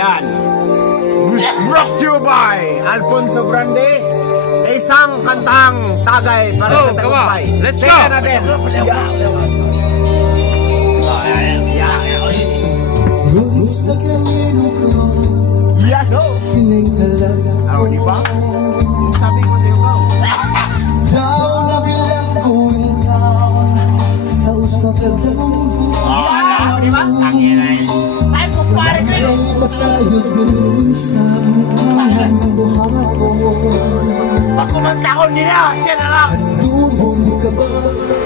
Yan. Brought to you by Alfonso Grande. Isang kantang tagay para sa tagumpay. Let's go! Natin. Yan ho! Ako, di ba? Sabi ko sa'yo ka. Daw na bilang ko ikaw sa usapag ng Ako, di ba? Tangin na yun. Sa'yo po pare ko yun. masayod mo sa buhanan ko. Pag kumanta ko nila, siya na lang. Dumuli ka ba?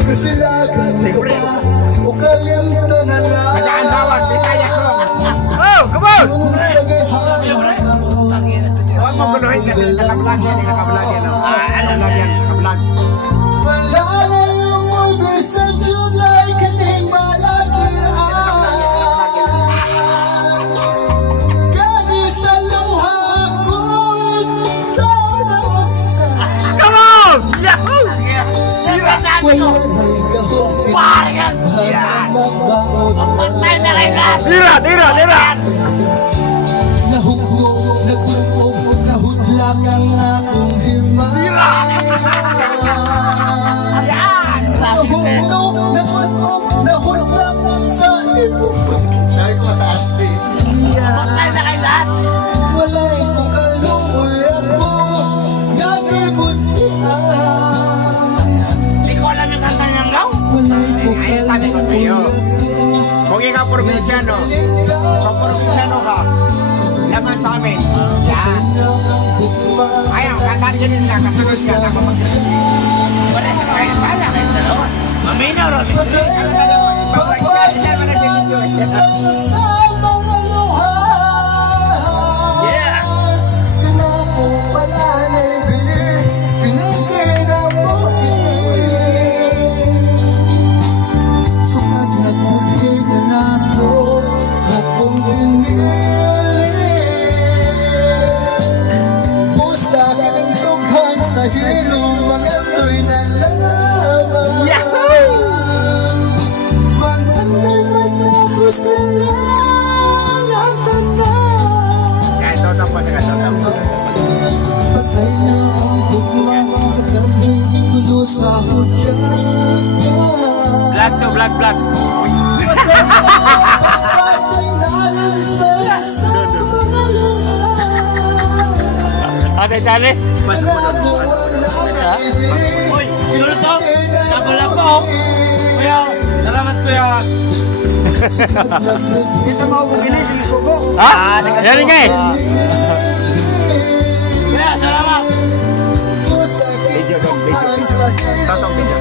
Kasilagan ka ba? O kalimutan na lang? Nag-aandawan, Bisaya ko. Oh, come on! Huwag mo guluhin kasi nakablog yan, nakablog yan. Ano lang yan, nakablog. Wala na yung mga sa July kaning malakian. Kani sa luha ko ikaw na sa. Come on! Yahoo! Wala na ikaw. Pare yan! Yan! Patay na kayo na! Tira! Tira! Tira! Nahugno, nagulog, nahudlak ang akong himay. Tira! Yan! Nahugno, nagulog, nahudlak sa ibong. Dahil ko mataas din. Patay na kayo lahat! Walay ko kaluoy ako, nagibutihan. Hindi ko alam yung kanta niyang gaw. Walay ko Ay, sabi ko sa'yo. Kung ikaw probinsyano, kung probinsyano ka, laman sa amin. Yan. Ayaw, kantarin din ka, kasunod ka, ako mag-sabi. Wala siya kaya, wala kayo dalawa. Maminaw ron. Yeah. Sa hilong mga to'y nalaman. Yahoo! Mananay matapos na lang ang tanan. Kaya ito tapos na ito. Patay na ang bugmang sa kaming gulo sa hudyan. Vlog to, vlog. Patay na lalansan sa mga luha. Ate, Charlie. Masuk mo doon. Uy, sunod to. Nabala pa ako. Kuya, salamat kuya. Ito mga bumili sa isugo. Ha? Yan nga eh. Kuya, salamat. Video doon, video. Totong video.